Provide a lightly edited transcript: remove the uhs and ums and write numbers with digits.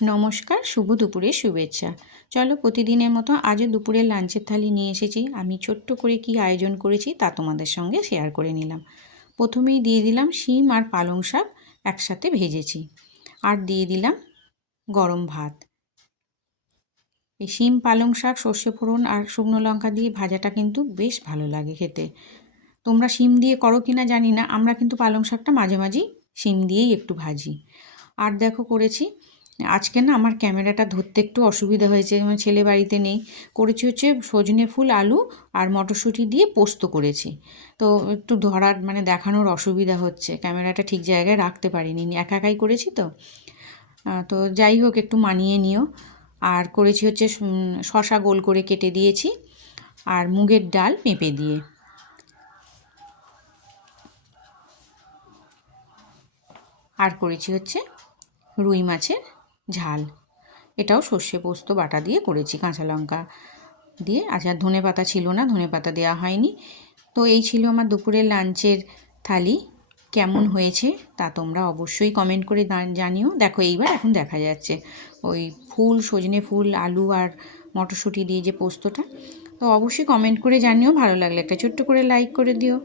নমস্কার, শুভ দুপুরের শুভেচ্ছা। চলো প্রতিদিনের মতো আজও দুপুরের লাঞ্চের থালি নিয়ে এসেছি। আমি ছোট্ট করে কি আয়োজন করেছি তা তোমাদের সঙ্গে শেয়ার করে নিলাম। প্রথমেই দিয়ে দিলাম শিম আর পালং শাক একসাথে ভেজেছি, আর দিয়ে দিলাম গরম ভাত। এই শিম পালং শাক সর্ষে ফোড়ন আর শুকনো লঙ্কা দিয়ে ভাজাটা কিন্তু বেশ ভালো লাগে খেতে। তোমরা শিম দিয়ে করো কি না জানি না, আমরা কিন্তু পালং শাকটা মাঝে মাঝেই শিম দিয়েই একটু ভাজি। আর দেখো করেছি, আজকে না আমার ক্যামেরাটা ধরতে একটু অসুবিধা হয়েছে, আমার ছেলে বাড়িতে নেই। করেছি হচ্ছে সজনে ফুল, আলু আর মটরশুঁটি দিয়ে পোস্ত করেছি। তো একটু ধরার দেখানোর অসুবিধা হচ্ছে, ক্যামেরাটা ঠিক জায়গায় রাখতে পারিনি, একা একাই করেছি তো। তো যাই হোক, একটু মানিয়ে নিও। আর করেছি হচ্ছে শশা গোল করে কেটে দিয়েছি, আর মুগের ডাল পেঁপে দিয়ে। আর করেছি হচ্ছে রুই মাছের ঝাল, এটাও সর্ষে পোস্ত বাটা দিয়ে করেছি, কাঁচা লঙ্কা দিয়ে। আচ্ছা, ধনে পাতা ছিল না, ধনে পাতা দেওয়া হয়নি। তো এই ছিল আমার দুপুরের লাঞ্চের থালি। কেমন হয়েছে তা তোমরা অবশ্যই কমেন্ট করে জানিও। দেখো এইবার এখন দেখা যাচ্ছে ওই ফুল, সজনে ফুল, আলু আর মটরশুঁটি দিয়ে যে পোস্তটা। তো অবশ্যই কমেন্ট করে জানিও, ভালো লাগলে একটা ছোট্ট করে লাইক করে দিও।